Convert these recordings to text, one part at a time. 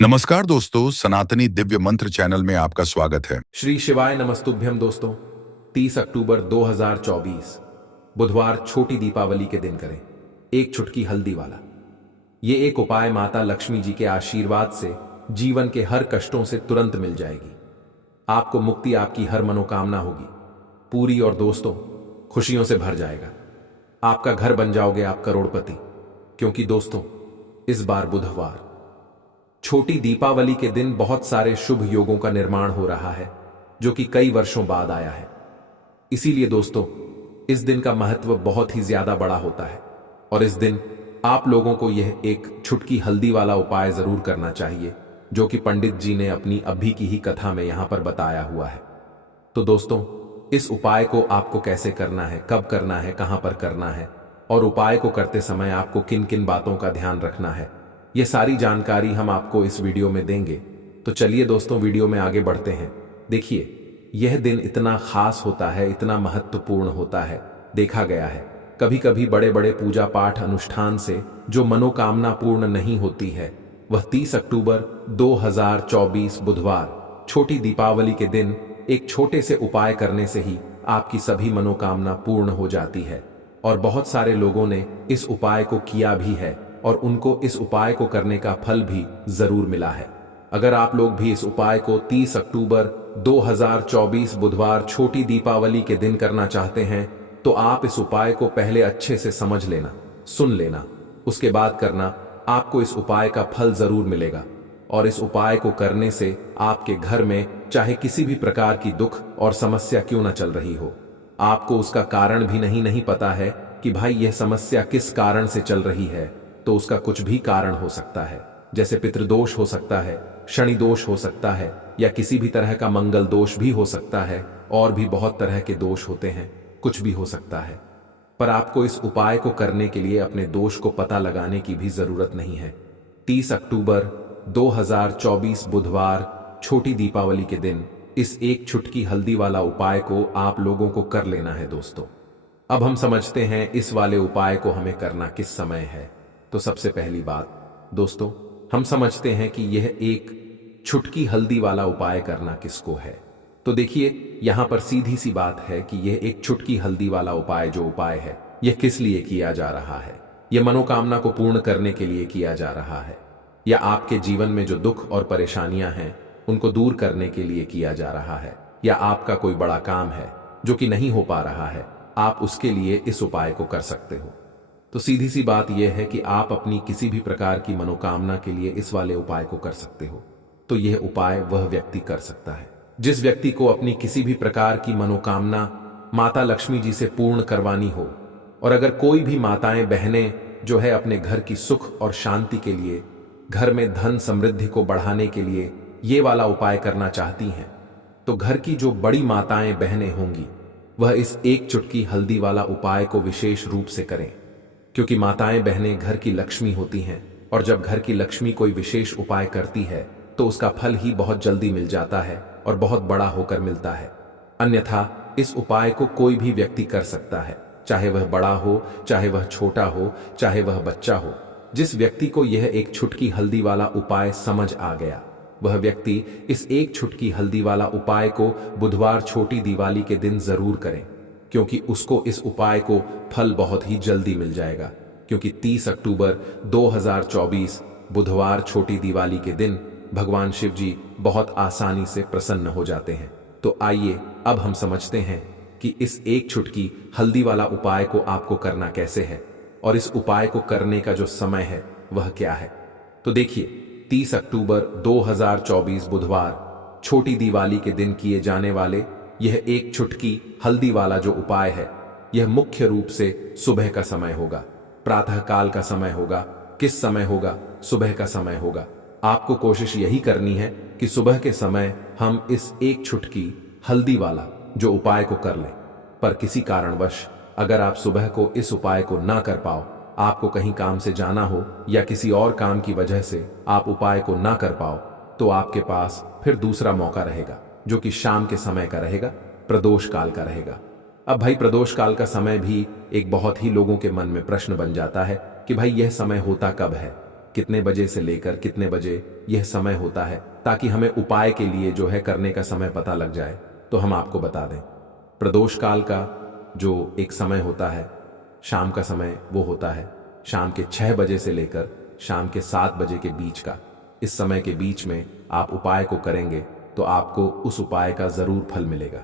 नमस्कार दोस्तों, सनातनी दिव्य मंत्र चैनल में आपका स्वागत है। श्री शिवाय नमस्तुभ्यम दोस्तों। 30 अक्टूबर 2024 बुधवार छोटी दीपावली के दिन करें एक चुटकी हल्दी वाला। ये एक उपाय माता लक्ष्मी जी के आशीर्वाद से जीवन के हर कष्टों से तुरंत मिल जाएगी। आपको मुक्ति, आपकी हर मनोकामना होगी पूरी और दोस्तों खुशियों से भर जाएगा। आपका घर बन जाओगे आप करोड़पति, क्योंकि दोस्तों इस बार बुधवार छोटी दीपावली के दिन बहुत सारे शुभ योगों का निर्माण हो रहा है, जो कि कई वर्षों बाद आया है। इसीलिए दोस्तों इस दिन का महत्व बहुत ही ज्यादा बड़ा होता है और इस दिन आप लोगों को यह एक चुटकी हल्दी वाला उपाय जरूर करना चाहिए, जो कि पंडित जी ने अपनी अभी की ही कथा में यहां पर बताया हुआ है। तो दोस्तों इस उपाय को आपको कैसे करना है, कब करना है, कहां पर करना है और उपाय को करते समय आपको किन किन बातों का ध्यान रखना है, यह सारी जानकारी हम आपको इस वीडियो में देंगे। तो चलिए दोस्तों वीडियो में आगे बढ़ते हैं। देखिए यह दिन इतना खास होता है, इतना महत्वपूर्ण होता है। देखा गया है कभी कभी बड़े बड़े पूजा पाठ अनुष्ठान से जो मनोकामना पूर्ण नहीं होती है, वह 30 अक्टूबर 2024 बुधवार छोटी दीपावली के दिन एक छोटे से उपाय करने से ही आपकी सभी मनोकामना पूर्ण हो जाती है। और बहुत सारे लोगों ने इस उपाय को किया भी है और उनको इस उपाय को करने का फल भी जरूर मिला है। अगर आप लोग भी इस उपाय को 30 अक्टूबर 2024 बुधवार छोटी दीपावली के दिन करना चाहते हैं, तो आप इस उपाय को पहले अच्छे से समझ लेना, सुन लेना, उसके बाद करना। आपको इस उपाय का फल जरूर मिलेगा और इस उपाय को करने से आपके घर में चाहे किसी भी प्रकार की दुख और समस्या क्यों न चल रही हो, आपको उसका कारण भी नहीं पता है कि भाई यह समस्या किस कारण से चल रही है, तो उसका कुछ भी कारण हो सकता है। जैसे पितृदोष हो सकता है, शनि दोष हो सकता है, या किसी भी तरह का मंगल दोष भी हो सकता है, और भी बहुत तरह के दोष होते हैं, कुछ भी हो सकता है। पर आपको इस उपाय को करने के लिए अपने दोष को पता लगाने की भी जरूरत नहीं है। 30 अक्टूबर 2024 बुधवार छोटी दीपावली के दिन इस एक चुटकी हल्दी वाला उपाय को आप लोगों को कर लेना है दोस्तों। अब हम समझते हैं इस वाले उपाय को हमें करना किस समय है। तो सबसे पहली बात दोस्तों, हम समझते हैं कि यह एक चुटकी हल्दी वाला उपाय करना किसको है। तो देखिए यहां पर सीधी सी बात है कि यह एक चुटकी हल्दी वाला उपाय जो उपाय है, यह किस लिए किया जा रहा है। यह मनोकामना को पूर्ण करने के लिए किया जा रहा है, या आपके जीवन में जो दुख और परेशानियां हैं उनको दूर करने के लिए किया जा रहा है, या आपका कोई बड़ा काम है जो कि नहीं हो पा रहा है, आप उसके लिए इस उपाय को कर सकते हो। तो सीधी सी बात यह है कि आप अपनी किसी भी प्रकार की मनोकामना के लिए इस वाले उपाय को कर सकते हो। तो यह उपाय वह व्यक्ति कर सकता है जिस व्यक्ति को अपनी किसी भी प्रकार की मनोकामना माता लक्ष्मी जी से पूर्ण करवानी हो। और अगर कोई भी माताएं बहनें जो है अपने घर की सुख और शांति के लिए, घर में धन समृद्धि को बढ़ाने के लिए ये वाला उपाय करना चाहती हैं, तो घर की जो बड़ी माताएं बहनें होंगी वह इस एक चुटकी हल्दी वाला उपाय को विशेष रूप से करें, क्योंकि माताएं बहनें घर की लक्ष्मी होती हैं और जब घर की लक्ष्मी कोई विशेष उपाय करती है तो उसका फल ही बहुत जल्दी मिल जाता है और बहुत बड़ा होकर मिलता है। अन्यथा इस उपाय को कोई भी व्यक्ति कर सकता है, चाहे वह बड़ा हो, चाहे वह छोटा हो, चाहे वह बच्चा हो। जिस व्यक्ति को यह एक चुटकी हल्दी वाला उपाय समझ आ गया, वह व्यक्ति इस एक चुटकी हल्दी वाला उपाय को बुधवार छोटी दिवाली के दिन जरूर करें, क्योंकि उसको इस उपाय को फल बहुत ही जल्दी मिल जाएगा। क्योंकि 30 अक्टूबर 2024 बुधवार छोटी दिवाली के दिन भगवान शिव जी बहुत आसानी से प्रसन्न हो जाते हैं। तो आइए अब हम समझते हैं कि इस एक चुटकी हल्दी वाला उपाय को आपको करना कैसे है और इस उपाय को करने का जो समय है वह क्या है। तो देखिए 30 अक्टूबर 2024 बुधवार छोटी दिवाली के दिन किए जाने वाले यह एक चुटकी हल्दी वाला जो उपाय है, यह मुख्य रूप से सुबह का समय होगा, प्रातः काल का समय होगा। किस समय होगा? सुबह का समय होगा। आपको कोशिश यही करनी है कि सुबह के समय हम इस एक चुटकी हल्दी वाला जो उपाय को कर लें। पर किसी कारणवश अगर आप सुबह को इस उपाय को ना कर पाओ, आपको कहीं काम से जाना हो या किसी और काम की वजह से आप उपाय को ना कर पाओ, तो आपके पास फिर दूसरा मौका रहेगा, जो कि शाम के समय का रहेगा, प्रदोष काल का रहेगा। अब भाई प्रदोष काल का समय भी एक बहुत ही लोगों के मन में प्रश्न बन जाता है कि भाई यह समय होता कब है, कितने बजे से लेकर कितने बजे यह समय होता है, ताकि हमें उपाय के लिए जो है करने का समय पता लग जाए, तो हम आपको बता दें। प्रदोष काल का जो एक समय होता है, शाम का समय, वो होता है शाम के 6 बजे से लेकर शाम के 7 बजे के बीच का। इस समय के बीच में आप उपाय को करेंगे तो आपको उस उपाय का जरूर फल मिलेगा।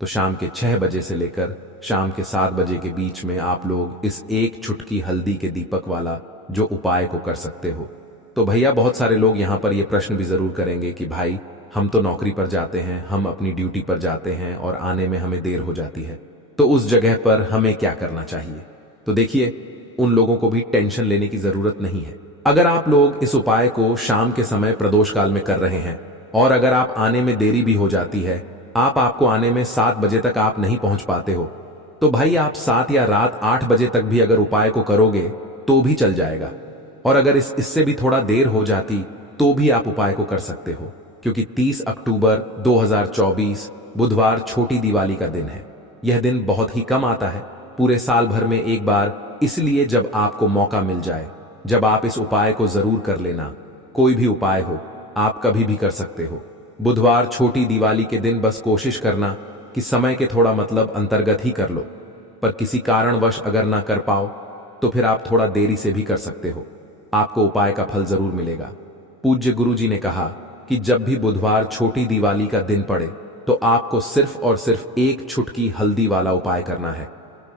तो शाम के 6 बजे से लेकर शाम के 7 बजे के बीच में आप लोग इस एक चुटकी हल्दी के दीपक वाला जो उपाय को कर सकते हो। तो भैया बहुत सारे लोग यहाँ पर ये प्रश्न भी जरूर करेंगे कि भाई हम तो नौकरी पर जाते हैं, हम अपनी ड्यूटी पर जाते हैं और आने में हमें देर हो जाती है, तो उस जगह पर हमें क्या करना चाहिए। तो देखिए, उन लोगों को भी टेंशन लेने की जरूरत नहीं है। अगर आप लोग इस उपाय को शाम के समय प्रदोष काल में कर रहे हैं और अगर आप आने में देरी भी हो जाती है, आपको आने में 7 बजे तक आप नहीं पहुंच पाते हो, तो भाई आप 7 या रात 8 बजे तक भी अगर उपाय को करोगे तो भी चल जाएगा। और अगर इससे भी थोड़ा देर हो जाती तो भी आप उपाय को कर सकते हो, क्योंकि 30 अक्टूबर 2024 बुधवार छोटी दिवाली का दिन है। यह दिन बहुत ही कम आता है, पूरे साल भर में एक बार, इसलिए जब आपको मौका मिल जाए, जब आप इस उपाय को जरूर कर लेना। कोई भी उपाय हो, आप कभी भी कर सकते हो। बुधवार छोटी दिवाली के दिन बस कोशिश करना कि समय के थोड़ा मतलब अंतर्गत ही कर लो, पर किसी कारणवश अगर ना कर पाओ तो फिर आप थोड़ा देरी से भी कर सकते हो, आपको उपाय का फल जरूर मिलेगा। पूज्य गुरुजी ने कहा कि जब भी बुधवार छोटी दिवाली का दिन पड़े तो आपको सिर्फ और सिर्फ एक चुटकी हल्दी वाला उपाय करना है।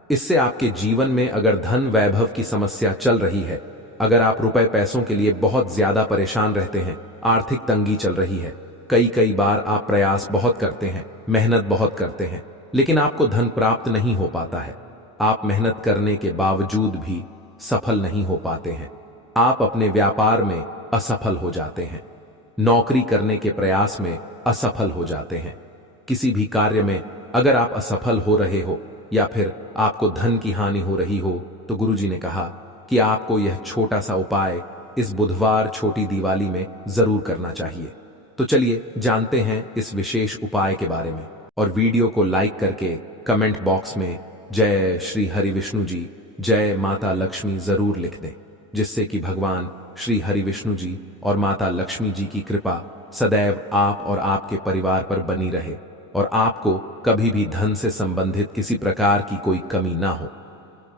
इससे आपके जीवन में अगर धन वैभव की समस्या चल रही है, अगर आप रुपए पैसों के लिए बहुत ज्यादा परेशान रहते हैं, आर्थिक तंगी चल रही है, कई बार आप प्रयास बहुत करते हैं, मेहनत बहुत करते हैं, लेकिन आपको धन प्राप्त नहीं हो पाता है, आप मेहनत करने के बावजूद भी सफल नहीं हो पाते हैं, आप अपने व्यापार में असफल हो जाते हैं, नौकरी करने के प्रयास में असफल हो जाते हैं, किसी भी कार्य में अगर आप असफल हो रहे हो या फिर आपको धन की हानि हो रही हो, तो गुरुजी ने कहा कि आपको यह छोटा सा उपाय इस बुधवार छोटी दिवाली में जरूर करना चाहिए। तो चलिए जानते हैं इस विशेष उपाय के बारे में, और वीडियो को लाइक करके कमेंट बॉक्स में जय श्री हरि विष्णु जी, जय माता लक्ष्मी जरूर लिख दें, जिससे कि भगवान श्री हरि विष्णु जी और माता लक्ष्मी जी की कृपा सदैव आप और आपके परिवार पर बनी रहे और आपको कभी भी धन से संबंधित किसी प्रकार की कोई कमी ना हो।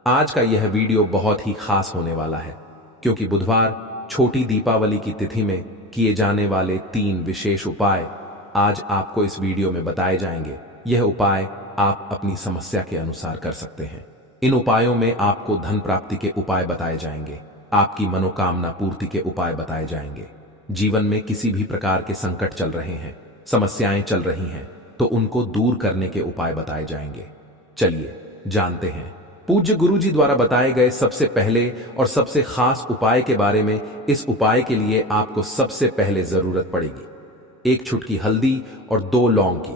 आज का यह वीडियो बहुत ही खास होने वाला है, क्योंकि बुधवार छोटी दीपावली की तिथि में किए जाने वाले 3 विशेष उपाय आज आपको इस वीडियो में बताए जाएंगे। यह उपाय आप अपनी समस्या के अनुसार कर सकते हैं। इन उपायों में आपको धन प्राप्ति के उपाय बताए जाएंगे, आपकी मनोकामना पूर्ति के उपाय बताए जाएंगे। जीवन में किसी भी प्रकार के संकट चल रहे हैं, समस्याएं चल रही हैं, तो उनको दूर करने के उपाय बताए जाएंगे। चलिए जानते हैं पूज्य गुरुजी द्वारा बताए गए सबसे पहले और सबसे खास उपाय के बारे में। इस उपाय के लिए आपको सबसे पहले जरूरत पड़ेगी 1 चुटकी हल्दी और 2 लौंग की।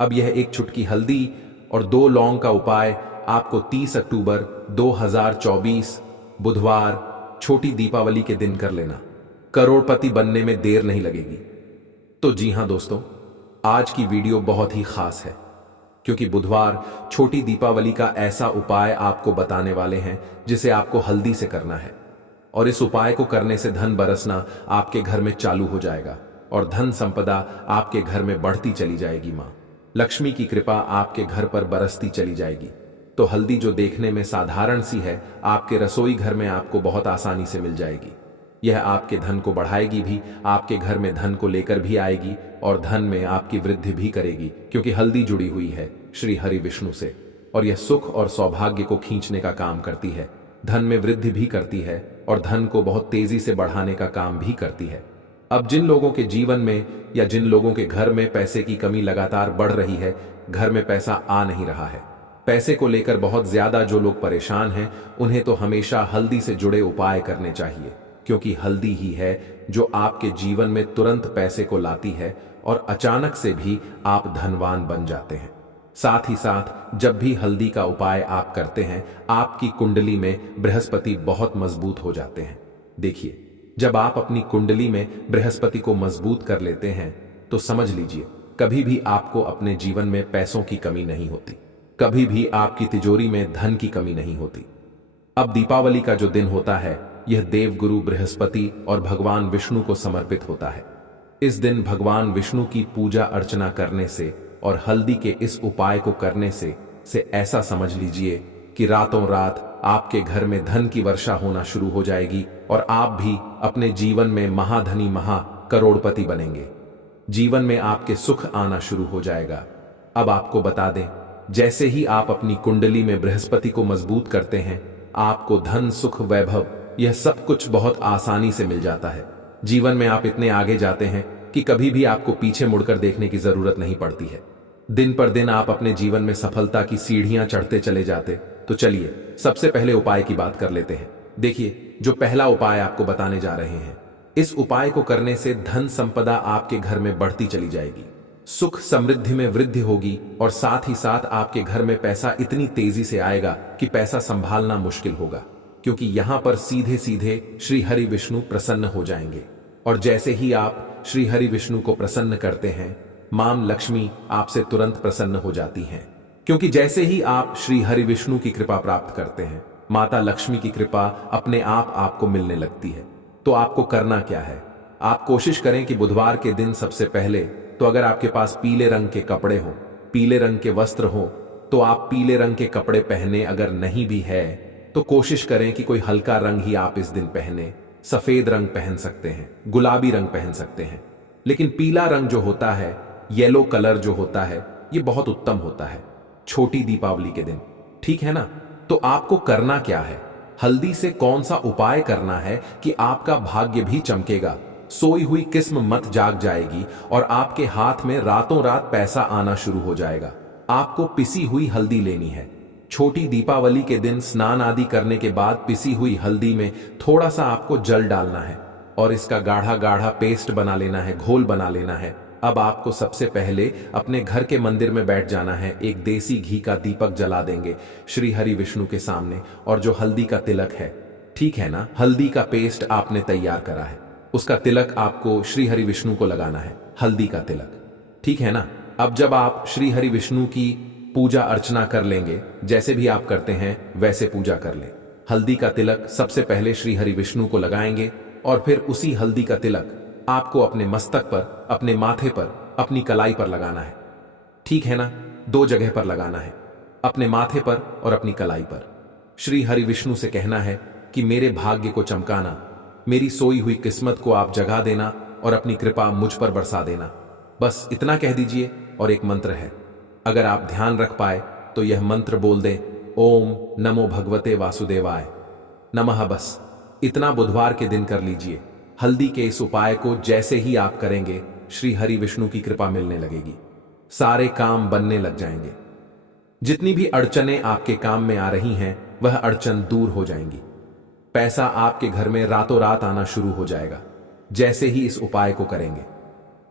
अब यह 1 चुटकी हल्दी और 2 लौंग का उपाय आपको 30 अक्टूबर 2024 बुधवार छोटी दीपावली के दिन कर लेना। करोड़पति बनने में देर नहीं लगेगी। तो जी हां दोस्तों, आज की वीडियो बहुत ही खास है, क्योंकि बुधवार छोटी दीपावली का ऐसा उपाय आपको बताने वाले हैं जिसे आपको हल्दी से करना है, और इस उपाय को करने से धन बरसना आपके घर में चालू हो जाएगा और धन संपदा आपके घर में बढ़ती चली जाएगी। मां लक्ष्मी की कृपा आपके घर पर बरसती चली जाएगी। तो हल्दी जो देखने में साधारण सी है, आपके रसोई घर में आपको बहुत आसानी से मिल जाएगी। यह आपके धन को बढ़ाएगी भी, आपके घर में धन को लेकर भी आएगी और धन में आपकी वृद्धि भी करेगी, क्योंकि हल्दी जुड़ी हुई है श्री हरि विष्णु से, और यह सुख और सौभाग्य को खींचने का काम करती है, धन में वृद्धि भी करती है और धन को बहुत तेजी से बढ़ाने का काम भी करती है। अब जिन लोगों के जीवन में या जिन लोगों के घर में पैसे की कमी लगातार बढ़ रही है, घर में पैसा आ नहीं रहा है, पैसे को लेकर बहुत ज्यादा जो लोग परेशान हैं, उन्हें तो हमेशा हल्दी से जुड़े उपाय करने चाहिए, क्योंकि हल्दी ही है जो आपके जीवन में तुरंत पैसे को लाती है और अचानक से भी आप धनवान बन जाते हैं। साथ ही साथ जब भी हल्दी का उपाय आप करते हैं, आपकी कुंडली में बृहस्पति बहुत मजबूत हो जाते हैं। देखिए, जब आप अपनी कुंडली में बृहस्पति को मजबूत कर लेते हैं, तो समझ लीजिए कभी भी आपको अपने जीवन में पैसों की कमी नहीं होती, कभी भी आपकी तिजोरी में धन की कमी नहीं होती। अब दीपावली का जो दिन होता है, यह देवगुरु बृहस्पति और भगवान विष्णु को समर्पित होता है। इस दिन भगवान विष्णु की पूजा अर्चना करने से और हल्दी के इस उपाय को करने से ऐसा समझ लीजिए कि रातों रात आपके घर में धन की वर्षा होना शुरू हो जाएगी और आप भी अपने जीवन में महाधनी करोड़पति बनेंगे। जीवन में आपके सुख आना शुरू हो जाएगा। अब आपको बता दें, जैसे ही आप अपनी कुंडली में बृहस्पति को मजबूत करते हैं, आपको धन, सुख, वैभव यह सब कुछ बहुत आसानी से मिल जाता है। जीवन में आप इतने आगे जाते हैं कि कभी भी आपको पीछे मुड़कर देखने की जरूरत नहीं पड़ती है। दिन पर दिन आप अपने जीवन में सफलता की सीढ़ियां चढ़ते चले जाते। तो चलिए सबसे पहले उपाय की बात कर लेते हैं। देखिए, जो पहला उपाय आपको बताने जा रहे हैं, इस उपाय को करने से धन संपदा आपके घर में बढ़ती चली जाएगी, सुख समृद्धि में वृद्धि होगी और साथ ही साथ आपके घर में पैसा इतनी तेजी से आएगा कि पैसा संभालना मुश्किल होगा, क्योंकि यहां पर सीधे सीधे श्री हरि विष्णु प्रसन्न हो जाएंगे। और जैसे ही आप श्री हरि विष्णु को प्रसन्न करते हैं, मां लक्ष्मी आपसे तुरंत प्रसन्न हो जाती हैं, क्योंकि जैसे ही आप श्री हरि विष्णु की कृपा प्राप्त करते हैं, माता लक्ष्मी की कृपा अपने आप आपको मिलने लगती है। तो आपको करना क्या है? आप कोशिश करें कि बुधवार के दिन सबसे पहले तो अगर आपके पास पीले रंग के कपड़े हो, पीले रंग के वस्त्र हो, तो आप पीले रंग के कपड़े पहने। अगर नहीं भी है तो कोशिश करें कि कोई हल्का रंग ही आप इस दिन पहने। सफेद रंग पहन सकते हैं, गुलाबी रंग पहन सकते हैं, लेकिन पीला रंग जो होता है, येलो कलर जो होता है, ये बहुत उत्तम होता है छोटी दीपावली के दिन, ठीक है ना? तो आपको करना क्या है? हल्दी से कौन सा उपाय करना है कि आपका भाग्य भी चमकेगा, सोई हुई किस्म मत जाग जाएगी और आपके हाथ में रातों रात पैसा आना शुरू हो जाएगा। आपको पिसी हुई हल्दी लेनी है। छोटी दीपावली के दिन स्नान आदि करने के बाद पिसी हुई हल्दी में थोड़ा सा आपको जल डालना है और इसका गाढ़ा गाढ़ा पेस्ट बना लेना है, घोल बना लेना है। अब आपको सबसे पहले अपने घर के मंदिर में बैठ जाना है। एक देसी घी का दीपक जला देंगे श्री हरि विष्णु के सामने, और जो हल्दी का तिलक है, ठीक है ना, हल्दी का पेस्ट आपने तैयार करा है, उसका तिलक आपको श्री हरि विष्णु को लगाना है। हल्दी का तिलक, ठीक है ना? अब जब आप श्री हरि विष्णु की पूजा अर्चना कर लेंगे, जैसे भी आप करते हैं वैसे पूजा कर लें। हल्दी का तिलक सबसे पहले श्री हरि विष्णु को लगाएंगे और फिर उसी हल्दी का तिलक आपको अपने मस्तक पर, अपने माथे पर, अपनी कलाई पर लगाना है, ठीक है ना? 2 जगह पर लगाना है, अपने माथे पर और अपनी कलाई पर। श्री हरि विष्णु से कहना है कि मेरे भाग्य को चमकाना, मेरी सोई हुई किस्मत को आप जगा देना और अपनी कृपा मुझ पर बरसा देना। बस इतना कह दीजिए। और एक मंत्र है, अगर आप ध्यान रख पाए तो यह मंत्र बोल दें, ओम नमो भगवते वासुदेवाय नमः। बस इतना बुधवार के दिन कर लीजिए। हल्दी के इस उपाय को जैसे ही आप करेंगे, श्री हरि विष्णु की कृपा मिलने लगेगी, सारे काम बनने लग जाएंगे। जितनी भी अड़चनें आपके काम में आ रही हैं, वह अड़चन दूर हो जाएंगी। पैसा आपके घर में रातों रात आना शुरू हो जाएगा, जैसे ही इस उपाय को करेंगे।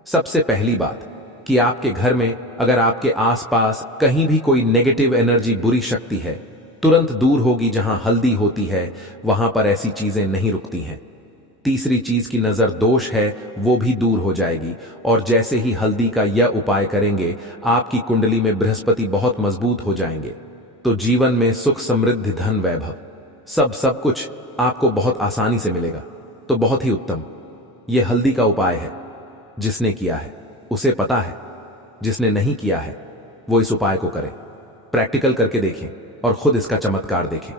सबसे पहली बात कि आपके घर में अगर आपके आसपास कहीं भी कोई नेगेटिव एनर्जी, बुरी शक्ति है, तुरंत दूर होगी। जहां हल्दी होती है वहां पर ऐसी चीजें नहीं रुकती हैं। तीसरी चीज की नजर दोष है, वो भी दूर हो जाएगी। और जैसे ही हल्दी का यह उपाय करेंगे, आपकी कुंडली में बृहस्पति बहुत मजबूत हो जाएंगे। तो जीवन में सुख, समृद्धि, धन, वैभव सब कुछ आपको बहुत आसानी से मिलेगा। तो बहुत ही उत्तम यह हल्दी का उपाय है। जिसने किया है उसे पता है, जिसने नहीं किया है वो इस उपाय को करे, प्रैक्टिकल करके देखें और खुद इसका चमत्कार देखें,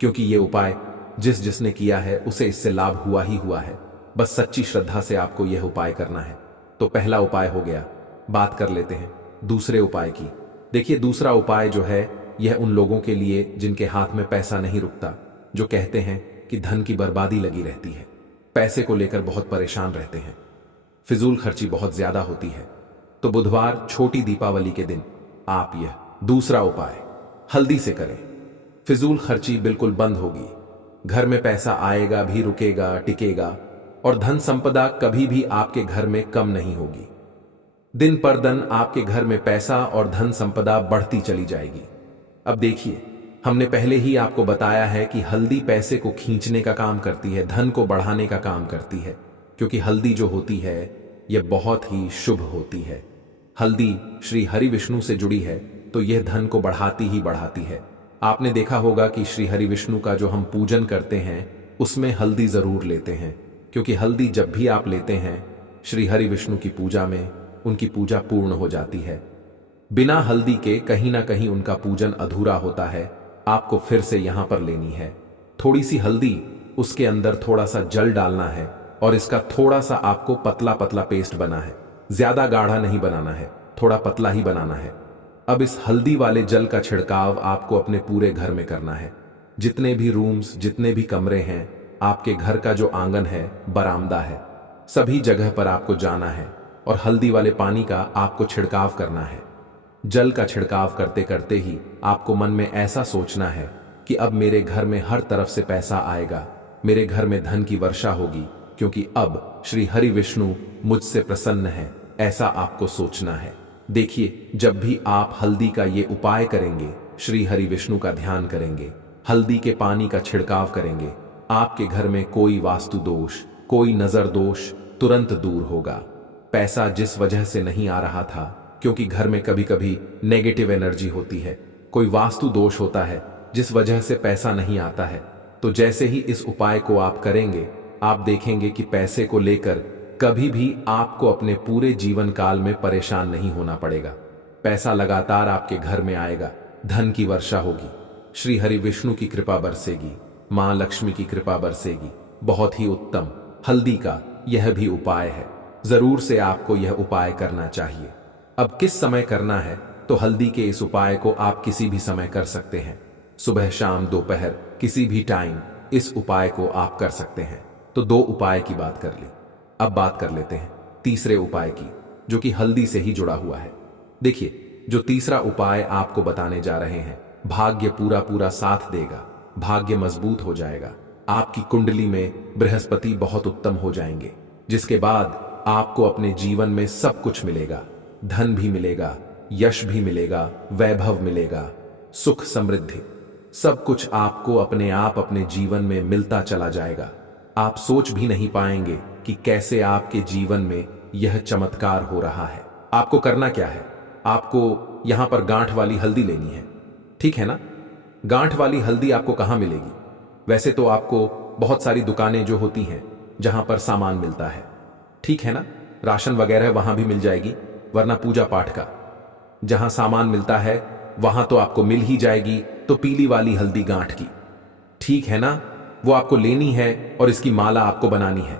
क्योंकि ये उपाय जिसने किया है उसे इससे लाभ हुआ ही हुआ है। बस सच्ची श्रद्धा से आपको यह उपाय करना है। तो पहला उपाय हो गया। बात कर लेते हैं दूसरे उपाय की। देखिए, दूसरा उपाय जो है, यह उन लोगों के लिए जिनके हाथ में पैसा नहीं रुकता, जो कहते हैं कि धन की बर्बादी लगी रहती है, पैसे को लेकर बहुत परेशान रहते हैं, फिजूल खर्ची बहुत ज्यादा होती है। तो बुधवार छोटी दीपावली के दिन आप यह दूसरा उपाय हल्दी से करें। फिजूल खर्ची बिल्कुल बंद होगी, घर में पैसा आएगा भी, रुकेगा, टिकेगा, और धन संपदा कभी भी आपके घर में कम नहीं होगी। दिन पर दिन आपके घर में पैसा और धन संपदा बढ़ती चली जाएगी। अब देखिए, हमने पहले ही आपको बताया है कि हल्दी पैसे को खींचने का काम करती है, धन को बढ़ाने का काम करती है, क्योंकि हल्दी जो होती है यह बहुत ही शुभ होती है। हल्दी श्री हरि विष्णु से जुड़ी है, तो यह धन को बढ़ाती ही बढ़ाती है। आपने देखा होगा कि श्री हरि विष्णु का जो हम पूजन करते हैं, उसमें हल्दी जरूर लेते हैं, क्योंकि हल्दी जब भी आप लेते हैं श्री हरि विष्णु की पूजा में, उनकी पूजा पूर्ण हो जाती है। बिना हल्दी के कहीं ना कहीं उनका पूजन अधूरा होता है। आपको फिर से यहां पर लेनी है थोड़ी सी हल्दी, उसके अंदर थोड़ा सा जल डालना है और इसका थोड़ा सा आपको पतला पतला पेस्ट बना है। ज्यादा गाढ़ा नहीं बनाना है, थोड़ा पतला ही बनाना है। अब इस हल्दी वाले जल का छिड़काव आपको अपने पूरे घर में करना है। जितने भी रूम्स, जितने भी कमरे हैं, आपके घर का जो आंगन है, बरामदा है, सभी जगह पर आपको जाना है और हल्दी वाले पानी का आपको छिड़काव करना है। जल का छिड़काव करते करते ही आपको मन में ऐसा सोचना है कि अब मेरे घर में हर तरफ से पैसा आएगा, मेरे घर में धन की वर्षा होगी, क्योंकि अब श्री हरि विष्णु मुझसे प्रसन्न है, ऐसा आपको सोचना है। देखिए, जब भी आप हल्दी का ये उपाय करेंगे, श्री हरि विष्णु का ध्यान करेंगे, हल्दी के पानी का छिड़काव करेंगे, आपके घर में कोई वास्तु दोष, कोई नजर दोष तुरंत दूर होगा। पैसा जिस वजह से नहीं आ रहा था, क्योंकि घर में कभी कभी नेगेटिव एनर्जी होती है, कोई वास्तु दोष होता है जिस वजह से पैसा नहीं आता है, तो जैसे ही इस उपाय को आप करेंगे, आप देखेंगे कि पैसे को लेकर कभी भी आपको अपने पूरे जीवन काल में परेशान नहीं होना पड़ेगा। पैसा लगातार आपके घर में आएगा, धन की वर्षा होगी, श्री हरि विष्णु की कृपा बरसेगी, मां लक्ष्मी की कृपा बरसेगी। बहुत ही उत्तम हल्दी का यह भी उपाय है, जरूर से आपको यह उपाय करना चाहिए। अब किस समय करना है, तो हल्दी के इस उपाय को आप किसी भी समय कर सकते हैं, सुबह, शाम, दोपहर, किसी भी टाइम इस उपाय को आप कर सकते हैं। तो 2 उपाय की बात कर ली, अब बात कर लेते हैं तीसरे उपाय की, जो कि हल्दी से ही जुड़ा हुआ है। देखिए, जो तीसरा उपाय आपको बताने जा रहे हैं, भाग्य पूरा पूरा साथ देगा, भाग्य मजबूत हो जाएगा, आपकी कुंडली में बृहस्पति बहुत उत्तम हो जाएंगे, जिसके बाद आपको अपने जीवन में सब कुछ मिलेगा, धन भी मिलेगा, यश भी मिलेगा, वैभव मिलेगा, सुख समृद्धि, सब कुछ आपको अपने आप अपने जीवन में मिलता चला जाएगा। आप सोच भी नहीं पाएंगे कि कैसे आपके जीवन में यह चमत्कार हो रहा है। आपको करना क्या है, आपको यहां पर गांठ वाली हल्दी लेनी है, ठीक है ना। गांठ वाली हल्दी आपको कहां मिलेगी? वैसे तो आपको बहुत सारी दुकानें जो होती हैं जहां पर सामान मिलता है, ठीक है ना, राशन वगैरह वहां भी मिल जाएगी, वरना पूजा पाठ का जहां सामान मिलता है वहां तो आपको मिल ही जाएगी। तो पीली वाली हल्दी गांठ की, ठीक है ना, वो आपको लेनी है और इसकी माला आपको बनानी है,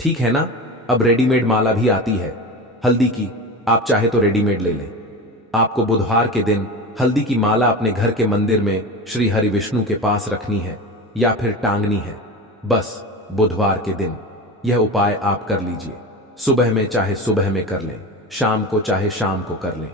ठीक है ना। अब रेडीमेड माला भी आती है हल्दी की, आप चाहे तो रेडीमेड ले लें। आपको बुधवार के दिन हल्दी की माला अपने घर के मंदिर में श्री हरि विष्णु के पास रखनी है या फिर टांगनी है। बस बुधवार के दिन यह उपाय आप कर लीजिए। सुबह में चाहे सुबह में कर लें, शाम को चाहे शाम को कर लें।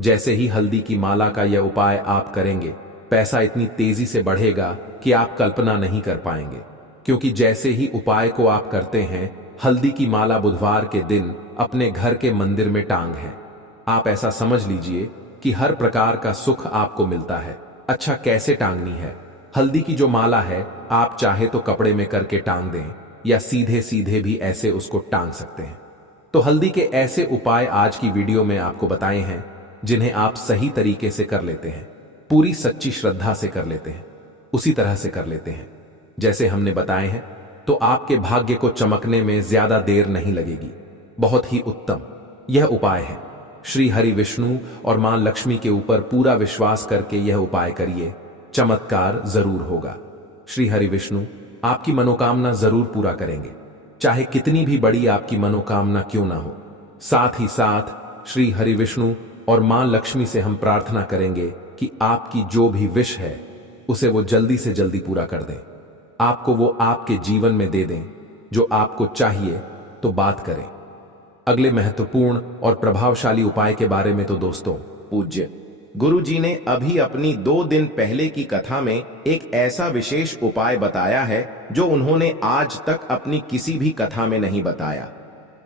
जैसे ही हल्दी की माला का यह उपाय आप करेंगे, पैसा इतनी तेजी से बढ़ेगा कि आप कल्पना नहीं कर पाएंगे। क्योंकि जैसे ही उपाय को आप करते हैं, हल्दी की माला बुधवार के दिन अपने घर के मंदिर में टांग है। आप ऐसा समझ लीजिए कि हर प्रकार का सुख आपको मिलता है। अच्छा, कैसे टांगनी है हल्दी की जो माला है? आप चाहे तो कपड़े में करके टांग दें या सीधे सीधे भी ऐसे उसको टांग सकते हैं। तो हल्दी के ऐसे उपाय आज की वीडियो में आपको बताए हैं, जिन्हें आप सही तरीके से कर लेते हैं, पूरी सच्ची श्रद्धा से कर लेते हैं, उसी तरह से कर लेते हैं जैसे हमने बताए हैं, तो आपके भाग्य को चमकने में ज्यादा देर नहीं लगेगी। बहुत ही उत्तम यह उपाय है। श्री हरि विष्णु और मां लक्ष्मी के ऊपर पूरा विश्वास करके यह उपाय करिए, चमत्कार जरूर होगा। श्री हरि विष्णु आपकी मनोकामना जरूर पूरा करेंगे, चाहे कितनी भी बड़ी आपकी मनोकामना क्यों ना हो। साथ ही साथ श्री हरि विष्णु और मां लक्ष्मी से हम प्रार्थना करेंगे कि आपकी जो भी विश है उसे वो जल्दी से जल्दी पूरा कर दें, आपको वो आपके जीवन में दे दें जो आपको चाहिए। तो बात करें अगले महत्वपूर्ण और प्रभावशाली उपाय के बारे में। तो दोस्तों, पूज्य गुरु जी ने अभी अपनी 2 दिन पहले की कथा में एक ऐसा विशेष उपाय बताया है जो उन्होंने आज तक अपनी किसी भी कथा में नहीं बताया।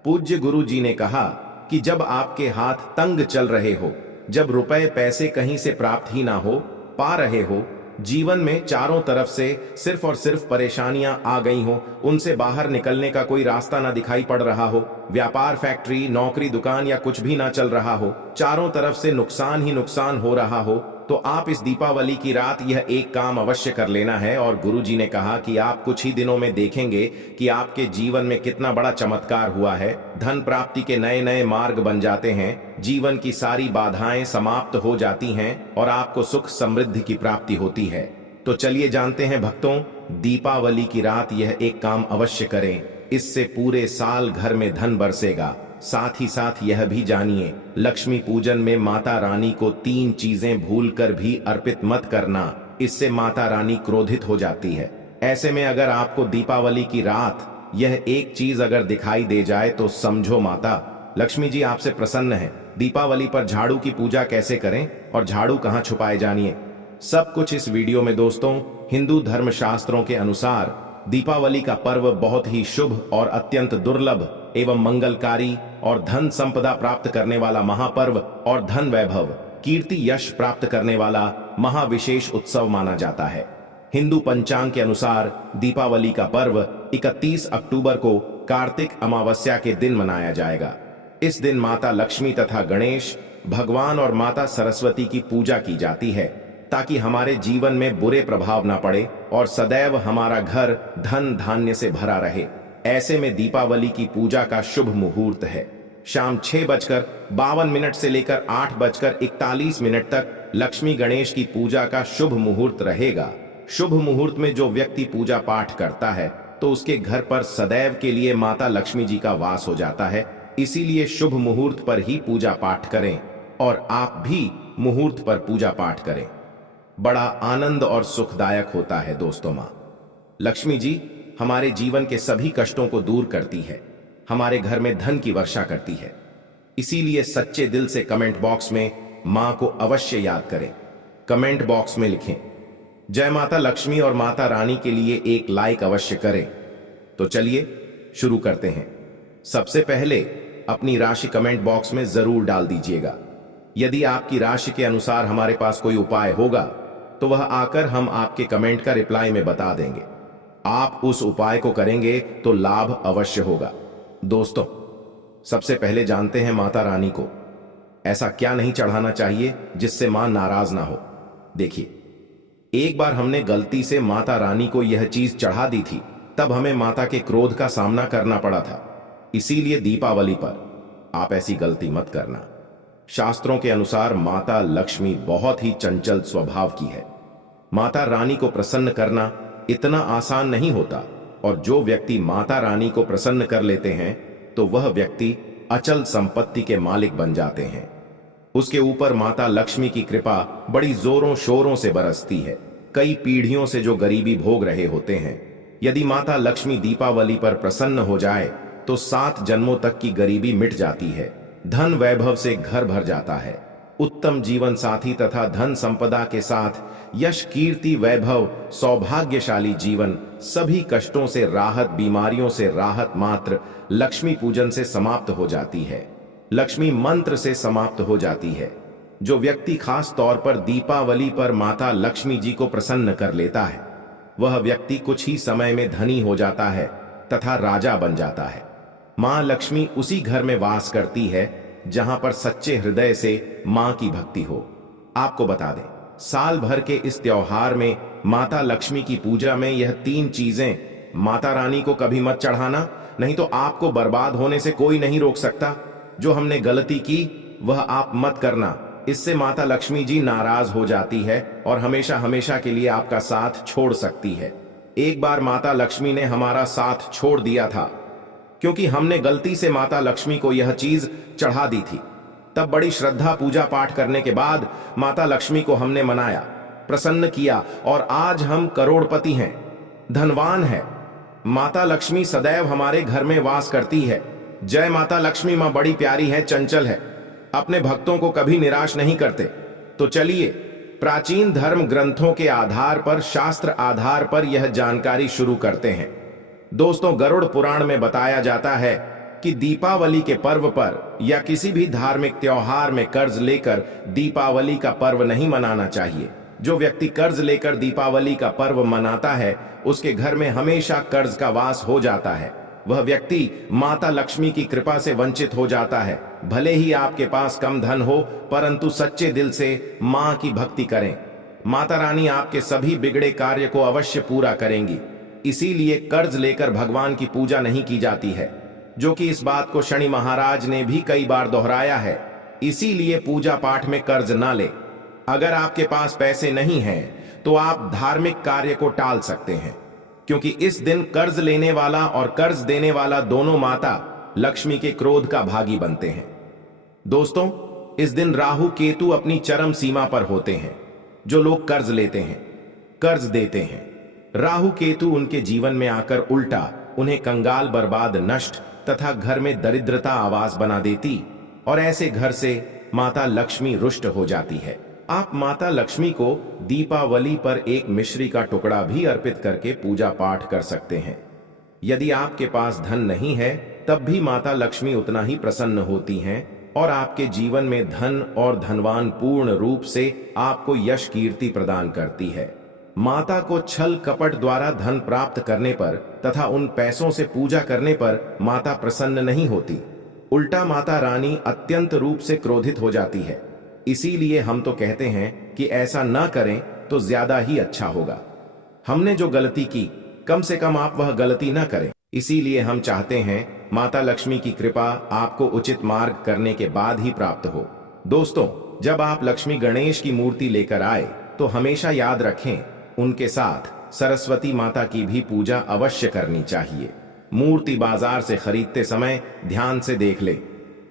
पूज्य गुरु जी ने कहा कि जब आपके हाथ तंग चल रहे हो, जब रुपए पैसे कहीं से प्राप्त ही ना हो पा रहे हो, जीवन में चारों तरफ से सिर्फ और सिर्फ परेशानियां आ गई हो, उनसे बाहर निकलने का कोई रास्ता ना दिखाई पड़ रहा हो, व्यापार, फैक्ट्री, नौकरी, दुकान या कुछ भी ना चल रहा हो, चारों तरफ से नुकसान ही नुकसान हो रहा हो, तो आप इस दीपावली की रात यह एक काम अवश्य कर लेना है। और गुरुजी ने कहा कि आप कुछ ही दिनों में देखेंगे कि आपके जीवन में कितना बड़ा चमत्कार हुआ है। धन प्राप्ति के नए नए मार्ग बन जाते हैं, जीवन की सारी बाधाएं समाप्त हो जाती हैं और आपको सुख समृद्धि की प्राप्ति होती है। तो चलिए जानते हैं भक्तों, दीपावली की रात यह एक काम अवश्य करें, इससे पूरे साल घर में धन बरसेगा। साथ ही साथ यह भी जानिए, लक्ष्मी पूजन में माता रानी को 3 चीजें भूलकर भी अर्पित मत करना, इससे माता रानी क्रोधित हो जाती है। ऐसे में अगर आपको दीपावली की रात यह एक चीज अगर दिखाई दे जाए तो समझो माता लक्ष्मी जी आपसे प्रसन्न है। दीपावली पर झाड़ू की पूजा कैसे करें और झाड़ू कहाँ छुपाए, जानिए सब कुछ इस वीडियो में। दोस्तों, हिंदू धर्म शास्त्रों के अनुसार दीपावली का पर्व बहुत ही शुभ और अत्यंत दुर्लभ एवं मंगलकारी और धन संपदा प्राप्त करने वाला महापर्व और धन वैभव कीर्ति यश प्राप्त करने वाला महाविशेष उत्सव माना जाता है। हिंदू पंचांग के अनुसार दीपावली का पर्व 31 अक्टूबर को कार्तिक अमावस्या के दिन मनाया जाएगा। इस दिन माता लक्ष्मी तथा गणेश भगवान और माता सरस्वती की पूजा की जाती है ताकि हमारे जीवन में बुरे प्रभाव न पड़े और सदैव हमारा घर धन धान्य से भरा रहे। ऐसे में दीपावली की पूजा का शुभ मुहूर्त है शाम 6:52 से लेकर 8:41 तक लक्ष्मी गणेश की पूजा का शुभ मुहूर्त रहेगा। शुभ मुहूर्त में जो व्यक्ति पूजा पाठ करता है तो उसके घर पर सदैव के लिए माता लक्ष्मी जी का वास हो जाता है। इसीलिए शुभ मुहूर्त पर ही पूजा पाठ करें और आप भी मुहूर्त पर पूजा पाठ करें। बड़ा आनंद और सुखदायक होता है। दोस्तों, माँ लक्ष्मी जी हमारे जीवन के सभी कष्टों को दूर करती है, हमारे घर में धन की वर्षा करती है। इसीलिए सच्चे दिल से कमेंट बॉक्स में मां को अवश्य याद करें। कमेंट बॉक्स में लिखें जय माता लक्ष्मी और माता रानी के लिए एक लाइक अवश्य करें। तो चलिए शुरू करते हैं। सबसे पहले अपनी राशि कमेंट बॉक्स में जरूर डाल दीजिएगा। यदि आपकी राशि के अनुसार हमारे पास कोई उपाय होगा तो वह आकर हम आपके कमेंट का रिप्लाई में बता देंगे। आप उस उपाय को करेंगे तो लाभ अवश्य होगा। दोस्तों, सबसे पहले जानते हैं माता रानी को ऐसा क्या नहीं चढ़ाना चाहिए जिससे मां नाराज ना हो। देखिए, एक बार हमने गलती से माता रानी को यह चीज चढ़ा दी थी, तब हमें माता के क्रोध का सामना करना पड़ा था। इसीलिए दीपावली पर आप ऐसी गलती मत करना। शास्त्रों के अनुसार माता लक्ष्मी बहुत ही चंचल स्वभाव की है। माता रानी को प्रसन्न करना इतना आसान नहीं होता और जो व्यक्ति माता रानी को प्रसन्न कर लेते हैं तो वह व्यक्ति अचल संपत्ति के मालिक बन जाते हैं। उसके ऊपर माता लक्ष्मी की कृपा बड़ी जोरों शोरों से बरसती है। कई पीढ़ियों से जो गरीबी भोग रहे होते हैं, यदि माता लक्ष्मी दीपावली पर प्रसन्न हो जाए तो 7 जन्मों तक की गरीबी मिट जाती है। धन वैभव से घर भर जाता है। उत्तम जीवन साथी तथा धन संपदा के साथ यश कीर्ति वैभव सौभाग्यशाली जीवन, सभी कष्टों से राहत, बीमारियों से राहत मात्र लक्ष्मी पूजन से समाप्त हो जाती है। लक्ष्मी मंत्र से समाप्त हो जाती है। जो व्यक्ति खास तौर पर दीपावली पर माता लक्ष्मी जी को प्रसन्न कर लेता है वह व्यक्ति कुछ ही समय में धनी हो जाता है तथा राजा बन जाता है। मां लक्ष्मी उसी घर में वास करती है जहां पर सच्चे हृदय से मां की भक्ति हो। आपको बता दें, साल भर के इस त्योहार में माता लक्ष्मी की पूजा में यह 3 चीजें माता रानी को कभी मत चढ़ाना, नहीं तो आपको बर्बाद होने से कोई नहीं रोक सकता। जो हमने गलती की वह आप मत करना, इससे माता लक्ष्मी जी नाराज हो जाती है और हमेशा हमेशा के लिए आपका साथ छोड़ सकती है। एक बार माता लक्ष्मी ने हमारा साथ छोड़ दिया था क्योंकि हमने गलती से माता लक्ष्मी को यह चीज चढ़ा दी थी। तब बड़ी श्रद्धा पूजा पाठ करने के बाद माता लक्ष्मी को हमने मनाया, प्रसन्न किया और आज हम करोड़पति हैं, धनवान हैं। माता लक्ष्मी सदैव हमारे घर में वास करती है। जय माता लक्ष्मी। मां बड़ी प्यारी है, चंचल है, अपने भक्तों को कभी निराश नहीं करते। तो चलिए प्राचीन धर्म ग्रंथों के आधार पर, शास्त्र आधार पर यह जानकारी शुरू करते हैं। दोस्तों, गरुड़ पुराण में बताया जाता है कि दीपावली के पर्व पर या किसी भी धार्मिक त्योहार में कर्ज लेकर दीपावली का पर्व नहीं मनाना चाहिए। जो व्यक्ति कर्ज लेकर दीपावली का पर्व मनाता है उसके घर में हमेशा कर्ज का वास हो जाता है। वह व्यक्ति माता लक्ष्मी की कृपा से वंचित हो जाता है। भले ही आपके पास कम धन हो, परंतु सच्चे दिल से मां की भक्ति करें। माता रानी आपके सभी बिगड़े कार्य को अवश्य पूरा करेंगी। इसीलिए कर्ज लेकर भगवान की पूजा नहीं की जाती है, जो कि इस बात को शनि महाराज ने भी कई बार दोहराया है। इसीलिए पूजा पाठ में कर्ज ना ले। अगर आपके पास पैसे नहीं हैं तो आप धार्मिक कार्य को टाल सकते हैं, क्योंकि इस दिन कर्ज लेने वाला और कर्ज देने वाला दोनों माता लक्ष्मी के क्रोध का भागी बनते हैं। दोस्तों, इस दिन राहु केतु अपनी चरम सीमा पर होते हैं। जो लोग कर्ज लेते हैं, कर्ज देते हैं, राहु केतु उनके जीवन में आकर उल्टा उन्हें कंगाल, बर्बाद, नष्ट तथा घर में दरिद्रता आवास बना देती और ऐसे घर से माता लक्ष्मी रुष्ट हो जाती है। आप माता लक्ष्मी को दीपावली पर एक मिश्री का टुकड़ा भी अर्पित करके पूजा पाठ कर सकते हैं। यदि आपके पास धन नहीं है, तब भी माता लक्ष्मी उतना ही प्रसन्न होती हैं और आपके जीवन में धन और धनवान पूर्ण रूप से आपको यश कीर्ति प्रदान करती है। माता को छल कपट द्वारा धन प्राप्त करने पर तथा उन पैसों से पूजा करने पर माता प्रसन्न नहीं होती। उल्टा माता रानी अत्यंत रूप से क्रोधित हो जाती है। इसीलिए हम तो कहते हैं कि ऐसा ना करें तो ज्यादा ही अच्छा होगा। हमने जो गलती की, कम से कम आप वह गलती ना करें। इसीलिए हम चाहते हैं माता लक्ष्मी की कृपा आपको उचित मार्ग करने के बाद ही प्राप्त हो। दोस्तों, जब आप लक्ष्मी गणेश की मूर्ति लेकर आए तो हमेशा याद रखें, उनके साथ सरस्वती माता की भी पूजा अवश्य करनी चाहिए। मूर्ति बाजार से खरीदते समय ध्यान से देख ले।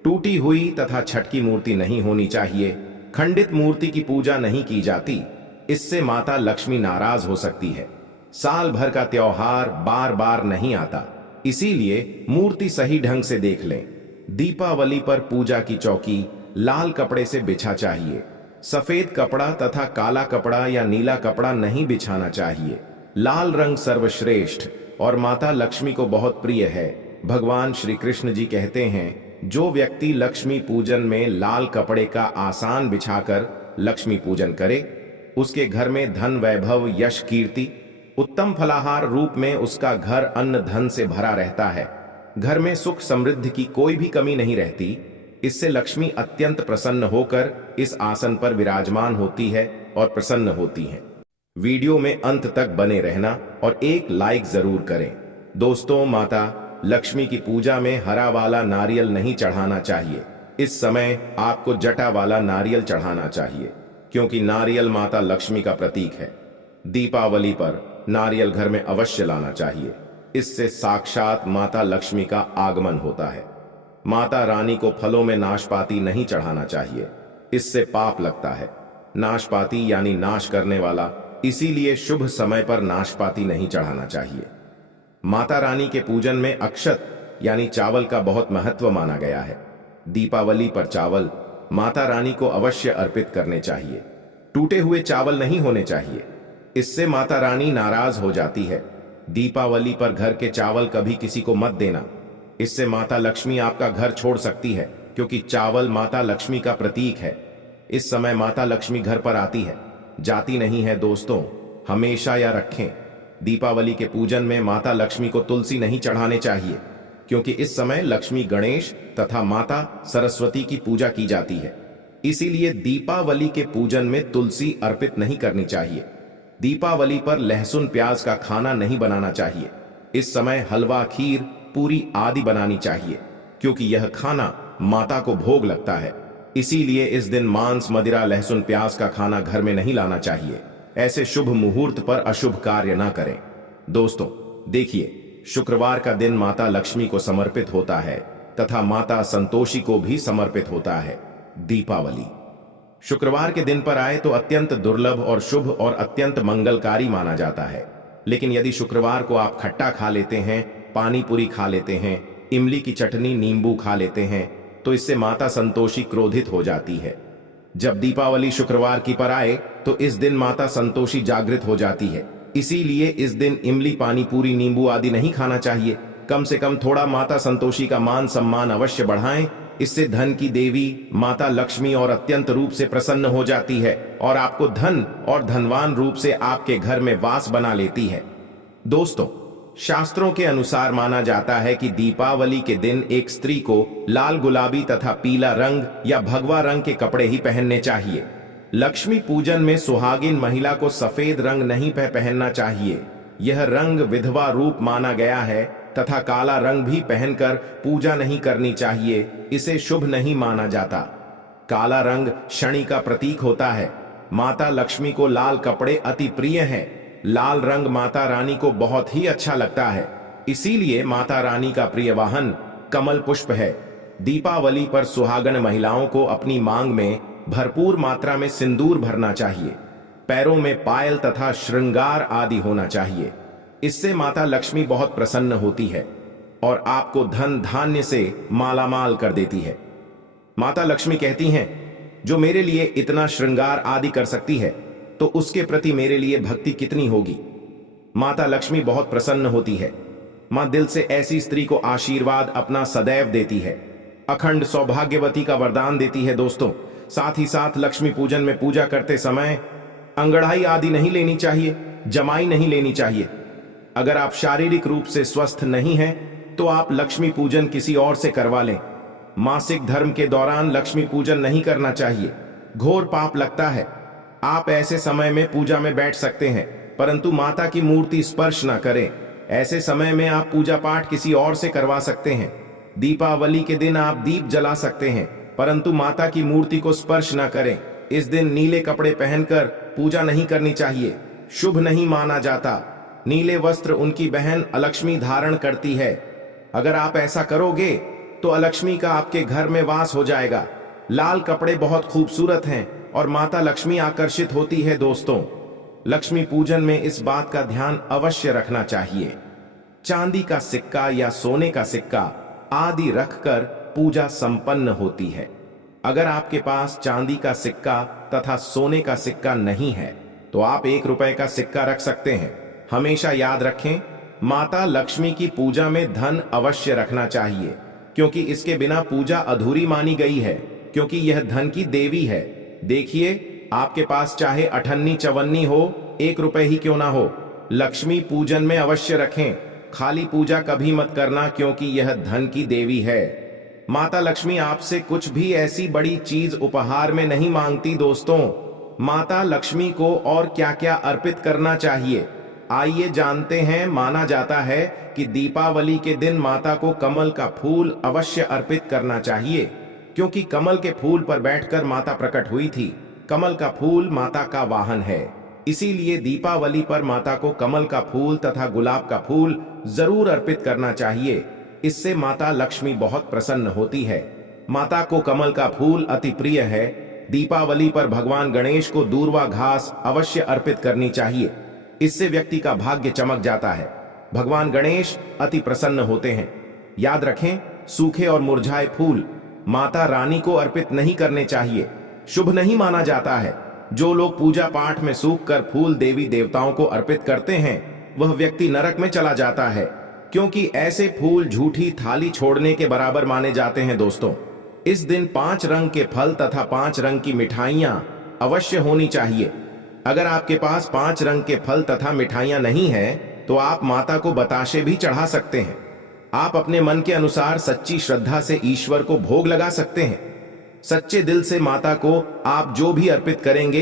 टूटी हुई तथा छटकी मूर्ति नहीं होनी चाहिए। खंडित मूर्ति की पूजा नहीं की जाती, इससे माता लक्ष्मी नाराज हो सकती है। साल भर का त्योहार बार बार नहीं आता, इसीलिए मूर्ति सही ढंग से देख लें। दीपावली पर पूजा की चौकी लाल कपड़े से बिछा चाहिए। सफेद कपड़ा तथा काला कपड़ा या नीला कपड़ा नहीं बिछाना चाहिए। लाल रंग सर्वश्रेष्ठ और माता लक्ष्मी को बहुत प्रिय है। भगवान श्री कृष्ण जी कहते हैं, जो व्यक्ति लक्ष्मी पूजन में लाल कपड़े का आसान बिछाकर लक्ष्मी पूजन करे, उसके घर में धन, वैभव, यश, कीर्ति, उत्तम फलाहार रूप में उसका घर अन्न धन से भरा रहता है। घर में सुख समृद्धि की कोई भी कमी नहीं रहती। इससे लक्ष्मी अत्यंत प्रसन्न होकर इस आसन पर विराजमान होती है और प्रसन्न होती है। वीडियो में अंत तक बने रहना और एक लाइक जरूर करें। दोस्तों, माता लक्ष्मी की पूजा में हरा वाला नारियल नहीं चढ़ाना चाहिए। इस समय आपको जटा वाला नारियल चढ़ाना चाहिए, क्योंकि नारियल माता लक्ष्मी का प्रतीक है। दीपावली पर नारियल घर में अवश्य लाना चाहिए। इससे साक्षात माता लक्ष्मी का आगमन होता है। माता रानी को फलों में नाशपाती नहीं चढ़ाना चाहिए, इससे पाप लगता है। नाशपाती यानी नाश करने वाला, इसीलिए शुभ समय पर नाशपाती नहीं चढ़ाना चाहिए। माता रानी के पूजन में अक्षत यानी चावल का बहुत महत्व माना गया है। दीपावली पर चावल माता रानी को अवश्य अर्पित करने चाहिए। टूटे हुए चावल नहीं होने चाहिए, इससे माता रानी नाराज हो जाती है। दीपावली पर घर के चावल कभी किसी को मत देना, इससे माता लक्ष्मी आपका घर छोड़ सकती है, क्योंकि चावल माता लक्ष्मी का प्रतीक है। इस समय माता लक्ष्मी घर पर आती है, जाती नहीं है। दोस्तों, हमेशा याद रखें, दीपावली के पूजन में माता लक्ष्मी को तुलसी नहीं चढ़ाने चाहिए, क्योंकि इस समय लक्ष्मी, गणेश तथा माता सरस्वती की पूजा की जाती है। इसीलिए दीपावली के पूजन में तुलसी अर्पित नहीं करनी चाहिए। दीपावली पर लहसुन प्याज का खाना नहीं बनाना चाहिए। इस समय हलवा, खीर, पूरी आदि बनानी चाहिए, क्योंकि यह खाना माता को भोग लगता है। इसीलिए इस दिन मांस, मदिरा, लहसुन प्याज का खाना घर में नहीं लाना चाहिए। ऐसे शुभ मुहूर्त पर अशुभ कार्य ना करें। दोस्तों, देखिए, शुक्रवार का दिन माता लक्ष्मी को समर्पित होता है तथा माता संतोषी को भी समर्पित होता है। दीपावली शुक्रवार के दिन पर आए तो अत्यंत दुर्लभ और शुभ और अत्यंत मंगलकारी माना जाता है। लेकिन यदि शुक्रवार को आप खट्टा खा लेते हैं, पानी पूरी खा लेते हैं, इमली की चटनी, नींबू खा लेते हैं, तो इससे माता संतोषी क्रोधित हो जाती है। जब दीपावली शुक्रवार की पर आए तो इस दिन माता संतोषी जागृत हो जाती है। इसीलिए इस दिन इमली, पानी पूरी, नींबू आदि नहीं खाना चाहिए। कम से कम थोड़ा माता संतोषी का मान सम्मान अवश्य बढ़ाएं। इससे धन की देवी माता लक्ष्मी और अत्यंत रूप से प्रसन्न हो जाती है और आपको धन और धनवान रूप से आपके घर में वास बना लेती है। दोस्तों, शास्त्रों के अनुसार माना जाता है कि दीपावली के दिन एक स्त्री को लाल, गुलाबी तथा पीला रंग या भगवा रंग के कपड़े ही पहनने चाहिए। लक्ष्मी पूजन में सुहागिन महिला को सफेद रंग नहीं पहनना चाहिए। यह रंग विधवा रूप माना गया है तथा काला रंग भी पहनकर पूजा नहीं करनी चाहिए, इसे शुभ नहीं माना जाता। काला रंग शनि का प्रतीक होता है। माता लक्ष्मी को लाल कपड़े अति प्रिय हैं। लाल रंग माता रानी को बहुत ही अच्छा लगता है, इसीलिए माता रानी का प्रिय वाहन कमल पुष्प है। दीपावली पर सुहागन महिलाओं को अपनी मांग में भरपूर मात्रा में सिंदूर भरना चाहिए। पैरों में पायल तथा श्रृंगार आदि होना चाहिए। इससे माता लक्ष्मी बहुत प्रसन्न होती है और आपको धन धान्य से मालामाल कर देती है। माता लक्ष्मी कहती हैं, जो मेरे लिए इतना श्रृंगार आदि कर सकती है तो उसके प्रति मेरे लिए भक्ति कितनी होगी। माता लक्ष्मी बहुत प्रसन्न होती है। मां दिल से ऐसी स्त्री को आशीर्वाद अपना सदैव देती है, अखंड सौभाग्यवती का वरदान देती है। दोस्तों, साथ ही साथ लक्ष्मी पूजन में पूजा करते समय अंगड़ाई आदि नहीं लेनी चाहिए, जमाई नहीं लेनी चाहिए। अगर आप शारीरिक रूप से स्वस्थ नहीं हैं तो आप लक्ष्मी पूजन किसी और से करवा लें। मासिक धर्म के दौरान लक्ष्मी पूजन नहीं करना चाहिए, घोर पाप लगता है। आप ऐसे समय में पूजा में बैठ सकते हैं परंतु माता की मूर्ति स्पर्श ना करें। ऐसे समय में आप पूजा पाठ किसी और से करवा सकते हैं। दीपावली के दिन आप दीप जला सकते हैं परंतु माता की मूर्ति को स्पर्श ना करें। इस दिन नीले कपड़े पहनकर पूजा नहीं करनी चाहिए, शुभ नहीं माना जाता। नीले वस्त्र उनकी बहन अलक्ष्मी धारण करती है। अगर आप ऐसा करोगे तो अलक्ष्मी का आपके घर में वास हो जाएगा। लाल कपड़े बहुत खूबसूरत हैं और माता लक्ष्मी आकर्षित होती है। दोस्तों, लक्ष्मी पूजन में इस बात का ध्यान अवश्य रखना चाहिए। चांदी का सिक्का या सोने का सिक्का आदि रखकर पूजा संपन्न होती है। अगर आपके पास चांदी का सिक्का तथा सोने का सिक्का नहीं है तो आप 1 रुपए का सिक्का रख सकते हैं। हमेशा याद रखें, माता लक्ष्मी की पूजा में धन अवश्य रखना चाहिए क्योंकि इसके बिना पूजा अधूरी मानी गई है, क्योंकि यह धन की देवी है। देखिए, आपके पास चाहे अठन्नी चवन्नी हो, 1 रुपए ही क्यों ना हो, लक्ष्मी पूजन में अवश्य रखें। खाली पूजा कभी मत करना क्योंकि यह धन की देवी है। माता लक्ष्मी आपसे कुछ भी ऐसी बड़ी चीज उपहार में नहीं मांगती। दोस्तों, माता लक्ष्मी को और क्या क्या अर्पित करना चाहिए, आइए जानते हैं। माना जाता है कि दीपावली के दिन माता को कमल का फूल अवश्य अर्पित करना चाहिए क्योंकि कमल के फूल पर बैठकर माता प्रकट हुई थी। कमल का फूल माता का वाहन है, इसीलिए दीपावली पर माता को कमल का फूल तथा गुलाब का फूल जरूर अर्पित करना चाहिए। इससे माता लक्ष्मी बहुत प्रसन्न होती है। माता को कमल का फूल अति प्रिय है। दीपावली पर भगवान गणेश को दूर्वा घास अवश्य अर्पित करनी चाहिए, इससे व्यक्ति का भाग्य चमक जाता है। भगवान गणेश अति प्रसन्न होते हैं। याद रखें, सूखे और मुरझाए फूल माता रानी को अर्पित नहीं करने चाहिए, शुभ नहीं माना जाता है। जो लोग पूजा पाठ में सूख कर फूल देवी देवताओं को अर्पित करते हैं वह व्यक्ति नरक में चला जाता है क्योंकि ऐसे फूल झूठी थाली छोड़ने के बराबर माने जाते हैं। दोस्तों, इस दिन 5 रंग के फल तथा 5 रंग की मिठाइयां अवश्य होनी चाहिए। अगर आपके पास 5 रंग के फल तथा मिठाइयां नहीं है तो आप माता को बताशे भी चढ़ा सकते हैं। आप अपने मन के अनुसार सच्ची श्रद्धा से ईश्वर को भोग लगा सकते हैं। सच्चे दिल से माता को आप जो भी अर्पित करेंगे